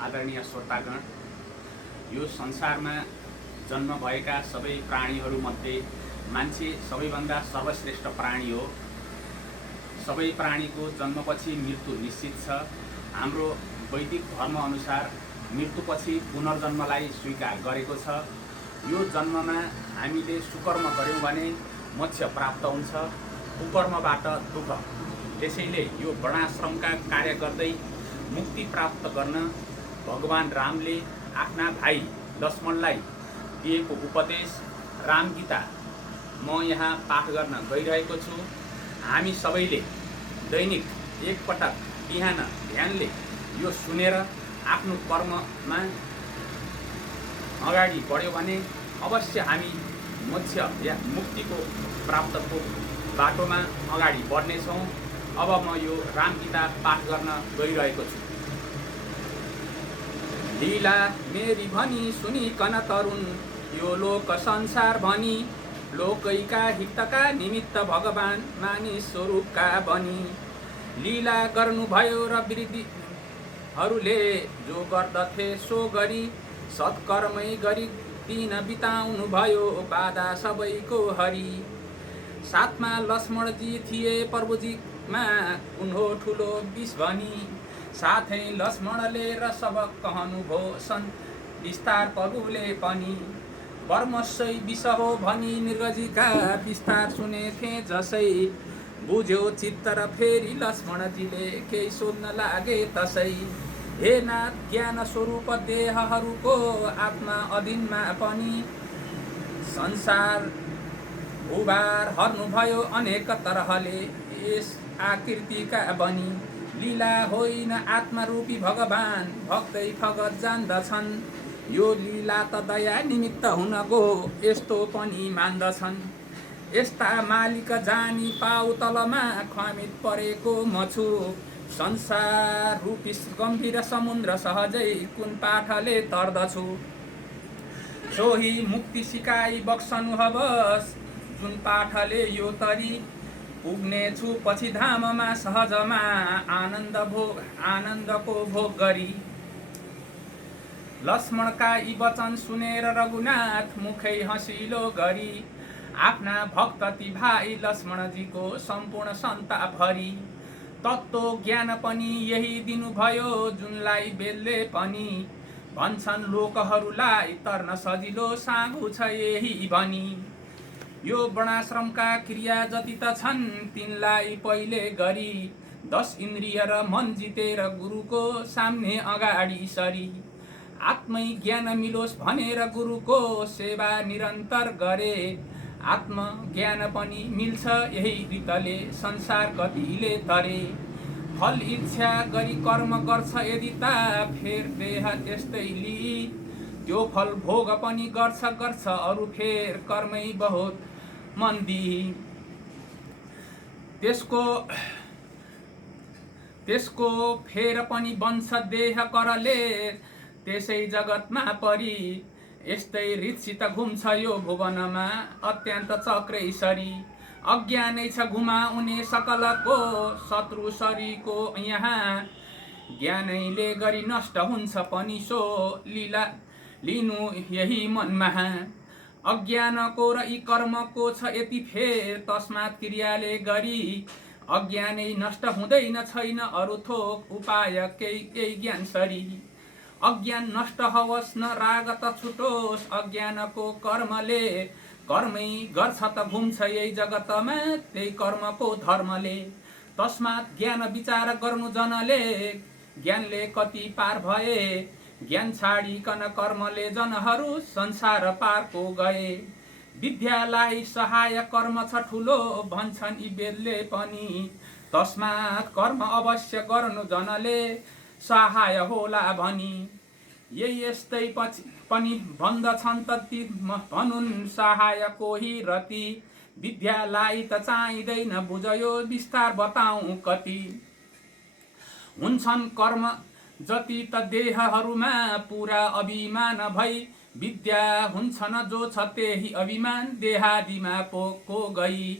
आदरणीय श्रोतागण, यो संसारमा जन्म भएका सबै प्राणीहरूमध्ये मान्छे सबैभन्दा सर्वश्रेष्ठ प्राणी हो। सबै प्राणीको जन्मपछि मृत्यु निश्चित छ। हाम्रो वैदिक धर्म अनुसार मृत्युपछि पुनर्जन्मलाई स्वीकार गरेको छ। यो जन्ममा हामीले सुकर्म गर्यौँ भने मोक्ष प्राप्त हुन्छ, कुकर्मबाट दुःख। त्यसैले यो वर्णाश्रमका कार्य गर्दै मुक्ति प्राप्त गर्न भगवान रामले आफ्ना भाइ लक्ष्मणलाई दिएको उपदेश रामगीता म यहाँ पाठ गर्न गइरहेको छु। हामी सबैले दैनिक एकपटक बिहान ध्यानले यो सुनेर आफ्नो कर्ममा अगाडि बढ्यो भने अवश्य हामी मोक्ष या मुक्तिको प्राप्तको बाटोमा अगाडि बढ्नेछौँ। अब म यो रामगीता पाठ गर्न गइरहेको छु। लीला मेरी भनी सुनिकन तरुण, यो लोक संसार भनी लोकैका हितका निमित्त भगवान मानिस स्वरूपका बनी लीला गर्नुभयो र वृद्धिहरूले जो गर्दथे सो गरी सत्कर्मै गरी दिन बिताउनु भयो बाधा सबैको हरि। साथमा लक्ष्मणजी थिए प्रभुजीमा उनको ठुलो विष भनी, साथै लक्ष्मणले र सबक कहनुभयो विस्तार प्रभुले पनि। वर्मसै विष हो भनी निर्गजीका विस्तार सुनेथे जसै, बुझ्यो चित्त र फेरि लक्ष्मणजीले केही सोध्न लागे तसै। हे नाथ ज्ञान स्वरूप देहहरूको आत्मा अधीनमा पनि संसार उबार हर्नुभयो अनेक तरहले यस आकृतिका बनी। लीला होइन आत्मारूपी भगवान भक्तै फगत जान्दछन्, यो लीला त दया निमित्त हुनको यस्तो पनि मान्दछन्। यस्ता मालिक जानी पाउ तलमा ख्वामित परेको म छु, संसार रूपी गम्भीर समुद्र सहजै कुन पाठले तर्दछु। सोही मुक्ति सिकाई बक्सनु हवस् जुन पाठले यो तरी, पुग्नेछु पछि धाममा सहजमा आनन्दको भोग गरी। लक्ष्मणका यी वचन सुनेर रघुनाथ मुखै हँसिलो गरी, आफ्ना भक्त ती भाइ लक्ष्मणजीको सम्पूर्ण सन्ताप भरी तत्त्व ज्ञान पनि यही दिनुभयो जुनलाई बेलले पनि भन्छन् लोकहरूलाई तर्न सजिलो साँगु छ यही भनी। यो वर्णाश्रमका क्रिया जति त छन् तिनलाई पहिले गरी 10 इन्द्रिय र मन जितेर गुरुको सामने अगाडि सरी। आत्मै ज्ञान मिलोस् भनेर गुरुको सेवा निरन्तर गरे, आत्म ज्ञान पनि मिल्छ यही रीतले संसार कतिले तरे। फल इच्छा गरी कर्म गर्छ यदि ता फेर देह त्यस्तै लिई, त्यो फल भोग पनि गर्छ अरू फेर कर्मै बहुत मन्दी। त्यसको फेर पनि बन्छ देह करले, त्यसै जगतमा परी यस्तै रीतसित घुम्छ यो भुवनमा अत्यन्त चक्रै सरी। अज्ञानै छ घुमाउने सकलको शत्रु शरीको यहाँ, ज्ञानैले गरी नष्ट हुन्छ पनि सो लीला लिनु यही मनमा। अज्ञानको र यी कर्मको छ यति फेर तस्मात् क्रियाले गरी, अज्ञानै नष्ट हुँदैन छैन अरू थोक उपाय केही ज्ञान सरी। अज्ञान नष्ट होस् न राग त छुटोस् अज्ञानको कर्मले, कर्मै गर्छ त घुम्छ यही जगतमा त्यही कर्मको धर्मले। तस्मात् ज्ञान विचार गर्नु जनले, ज्ञानले कति पार भए, ज्ञान छाडिकन कर्मले जनहरू संसार पारको गए। विद्यालाई सहाय कर्म छ ठुलो भन्छन् यी वेदले पनि, तस्मात् कर्म अवश्य गर्नु जनले सहाय होला भनी। यही यस्तै पनि भन्दछन् ती भनुन् सहाय कोही रति, विद्यालाई त चाहिँदैन बुझ्यो विस्तार बताउँ कति। हुन्छन् कर्म जति त देहहरूमा पुरा अभिमान भई, विद्या हुन्छ न जो छ त्यही अभिमान देहादिमा पोको गई।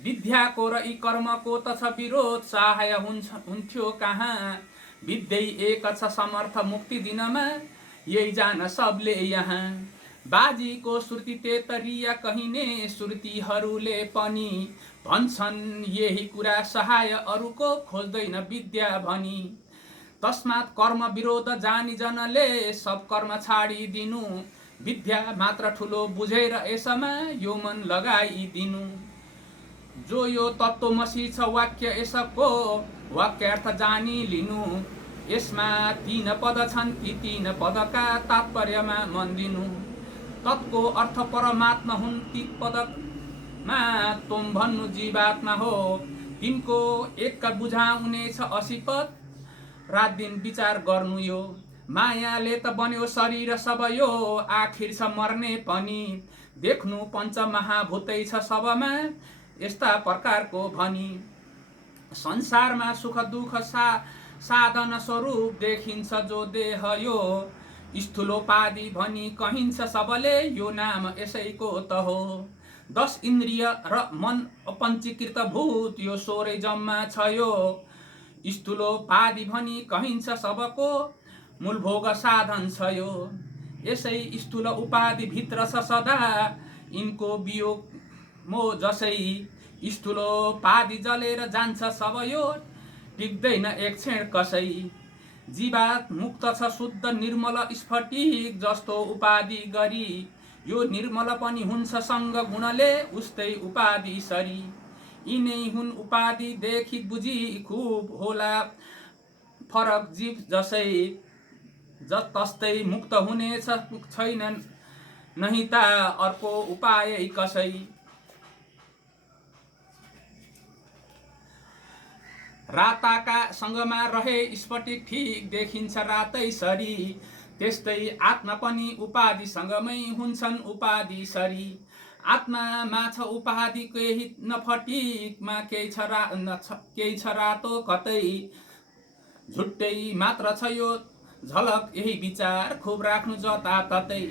विद्याको र यी कर्मको त छ विरोध सहाय हुन्थ्यो कहाँ, विद्यै एक छ समर्थ मुक्ति दिनमा, यही जान सबले यहाँ। बाजीको श्रुति तेतरिया कहिने, श्रुतिहरूले पनि भन्छन् यही कुरा, सहाय अरूको खोज्दैन विद्या भनी। तस्मात् कर्म विरोध जानी जनले, सब कर्म छाडिदिनु, विद्या मात्र ठुलो बुझेर यसमा यो मन लगाइदिनु। जो यो तत्त्वमसि छ वाक्य यसको, वाक्यार्थ जानी लिनु, यसमा 3 पद छन्, ती 3 पदका तात्पर्यमा मन दिनु। तत्को अर्थ परमात्मा हुन्, ती पदमा तुम भन्नु जीवात्मा हो। तिनको एकका बुझाउनेछ 80 पद, रात दिन विचार गर्नु यो। मायाले त बन्यो शरीर सब यो, आखिर छ मर्ने पनि, देख्नु पञ्चमहाभूतै छ सबमा, यस्ता प्रकारको भनी। संसारमा सुख दुःख साधन स्वरूप देखिन्छ जो देह यो, स्थूलोपाधि भनी कहिन्छ सबले, यो नाम यसैको त हो। 10 इन्द्रिय र मन अपञ्चीकृत भूत, यो 16 जम्मा छ यो, स्थूलोपाधि भनी कहिन्छ सबको, मूल भोग साधन छ यो। यसै स्थूल उपाधि भित्र छ सदा, यिनको वियोग मो जसै, स्थूलोपाधि जलेर जान्छ सब यो, टिक्दैन एक क्षण कसै। जीवात मुक्त छ शुद्ध निर्मल स्फटिक, जस्तो उपाधि गरी, यो निर्मल पनि हुन्छ सङ्ग गुणले, उस्तै उपाधि सरी। यिनै हुन् उपाधि देखि बुझी, खुब होला फरक जीव जसै, तस्तै मुक्त हुनेछ छैन नहीं ता अर्को उपाय कसै। राताका सँगमा रहे स्फटिक ठिक देखिन्छ रातै सरी, त्यस्तै आत्मा पनि उपाधि सँगमै हुन्छन् उपाधि सरी। आत्मामा छ उपाधि केही नफटिकमा, केही छ रातो कतै, झुट्टै मात्र छ यो झलक यही विचार, खुब राख्नु जताततै।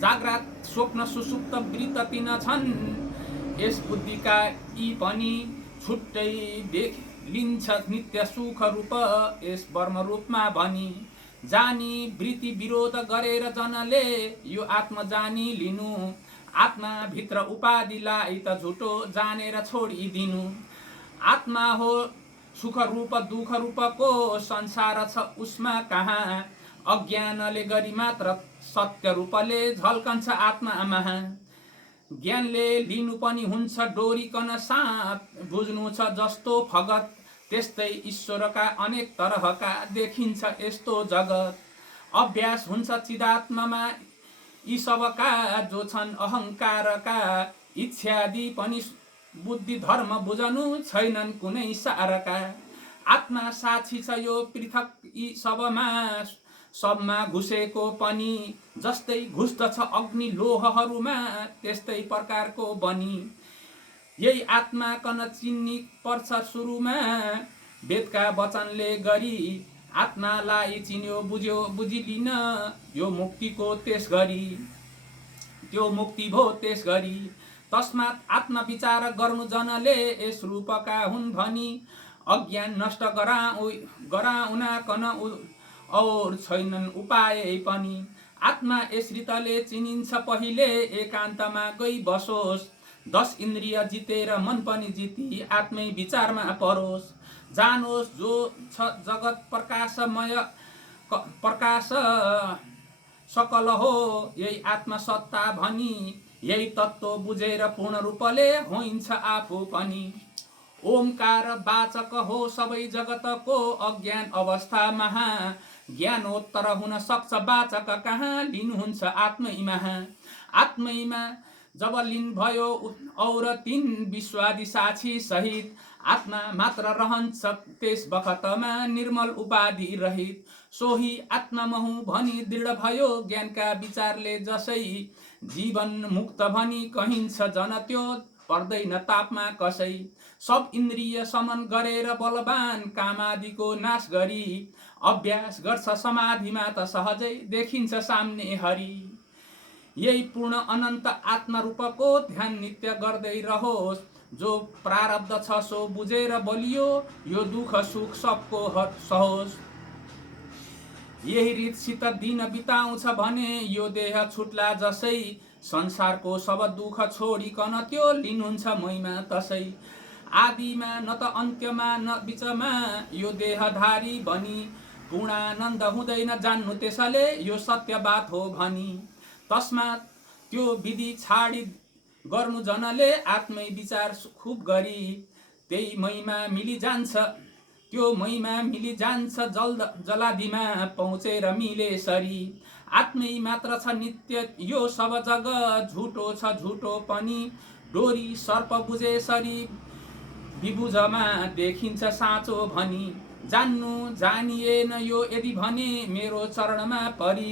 जाग्रत स्वप्न सुसुप्त वृत्त 3 छन्, यस बुद्धिका यी पनि छुट्टै लिन्छ नित्य सुख रूप, यस वर्म रूपमा भनी। जानी वृत्ति विरोध गरेर जनले, यो आत्मा जानी लिनु, आत्मा भित्र उपाधिलाई त झुटो जानेर छोडिदिनु। आत्मा हो सुख रूप दुःख रूपको, संसार छ उसमा कहाँ, अज्ञानले गरी मात्र सत्य रूपले झल्कन्छ आत्मामा। ज्ञानले लिनु पनि हुन्छ डोरिकन साथ, बुझ्नु छ जस्तो फगत, त्यस्तै ईश्वरका अनेक तरहका देखिन्छ यस्तो जगत। अभ्यास हुन्छ चिदात्मामा यी सबका, जो छन् अहङ्कारका, इच्छादि पनि बुद्धि धर्म बुझनु छैनन् कुनै सारका। आत्मा साक्षी छ यो पृथक यी सबमा घुसेको पनि, जस्तै घुस्दछ अग्नि लोहहरूमा, त्यस्तै प्रकारको बनी। यही आत्मा कन चिन्नी पर्छ सुरुमा, वेदका वचनले गरी, आत्मालाई चिन्यो बुझ्यो बुझिलिन, यो मुक्तिको त्यस गरी, त्यो मुक्ति भो त्यस गरी। तस्मात् आत्मविचार गर्नु जनले, यस रूपका हुन् भनी, अज्ञान नष्ट गराउना कन और छैनन् उपाय पनि। आत्मा यस रीतले चिनिन्छ पहिले, एकान्तमा गई बसोस्, 10 इन्द्रिय जितेर मन पनि जिती, आत्मै विचारमा परोस्। जानोस् जो छ जगत प्रकाशमय, प्रकाश सकल हो, यही आत्मा सत्ता भनी, यही तत्त्व बुझेर पूर्ण रूपले होइन्छ आफू पनि। ओमकार वाचक हो सबै जगतको, अज्ञान अवस्थामा ज्ञानोत्तर हुन सक्छ वाचक कहाँ, लिनुहुन्छ आत्मैमा। आत्मैमा जब लिन भयो और 3 विश्वादि साक्षी सहित, आत्मा मात्र रहन्छ त्यस बखतमा निर्मल उपाधि रहित। सोही आत्ममहु भनी दृढ भयो ज्ञानका विचारले जसै, जीवन मुक्त भनी कहिन्छ जन त्यो, पर्दैन तापमा कसै। सब इन्द्रिय समन गरेर बलवान, कामादिको नाश गरी, अभ्यास गर्छ समाधिमा त सहजै देखिन्छ सामने हरि। यही पूर्ण अनन्त आत्मा रूपको ध्यान नित्य गर्दै रहोस्, जो प्रारब्ध छ सो बुझेर बलियो, यो दुःख सुख सबको सहोस्। यही रीतसित दिन बिताउँछ भने यो देह छुट्ला जसै संसारको सब दुःख छोडिकन त्यो लिनुहुन्छ महिमा तसै आदिमा न त अन्त्यमा न बिचमा यो देहधारी भनी पूर्णानन्द हुँदैन जान्नु त्यसले यो सत्य बात हो भनी तस्मात् त्यो विधि छाडी गर्नु जनले आत्मै विचार खुब गरी त्यही महिमा मिली जान्छ त्यो महिमा मिली जान्छ जलादिमा पहुँचेर मिलेसरी आत्मै मात्र छ नित्य यो सब जग झुटो छ झुटो पनि डोरी सर्प बुझेसरी विबुझमा देखिन्छ साँचो भनी जान्नु जानिएन यो यदि भने मेरो चरणमा परी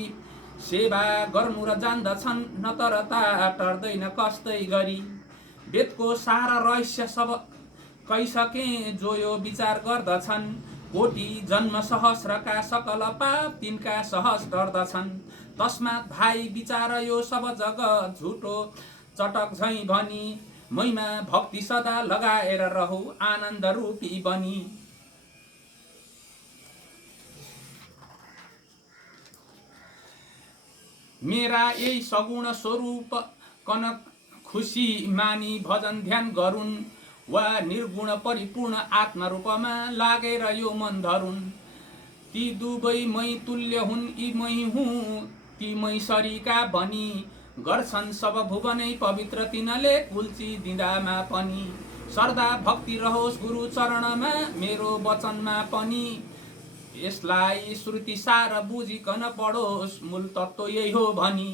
सेवा गर्नु र जान्दछन् न तरता टर्दैन कस्तै गरी वेदको सारा रहस्य सब कैसके जो यो विचार गर्दछन् कोटी जन्म सहस्रका सकल पाप तिनका सहज टर्दछन् तस्मात् भाइ विचार यो सब जग झुटो चटक झैं भनी महिमा भक्ति सदा लगाएर रहु आनन्द रूपी बनी मेरा यही सगुण स्वरूप कनक खुशी मानी भजन ध्यान गरून् वा निर्गुण परिपूर्ण आत्मा रूपमा लागेर यो मन धरुन् ती दुवै मै तुल्य हुन् यी मै हुँ ती मै सरीका भनी गर्छन् सब भुवनै पवित्र तिनले कुल्ची दिँदामा पनि सर्दा भक्ति रहोस् गुरु चरणमा मेरो वचनमा पनि यसलाई श्रुति सार बुझिकन पढोस् मूल तत्त्व यही हो भनी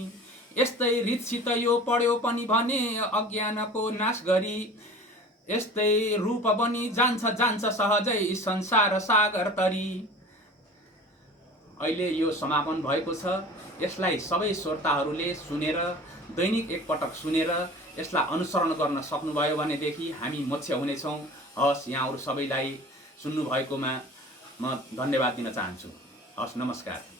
यस्तै रीतसित यो पढ्यो पनि भने अज्ञानको नाश गरी यस्तै रूप बनी जान्छ सहजै संसार सागर तरी अहिले यो समापन भएको छ यसलाई सबै श्रोताहरूले सुनेर दैनिक एकपटक सुनेर यसलाई अनुसरण गर्न सक्नुभयो भनेदेखि हामी मोक्ष हुनेछौँ हस् यहाँहरू सबैलाई सुन्नुभएकोमा म धन्यवाद दिन चाहन्छु हस् नमस्कार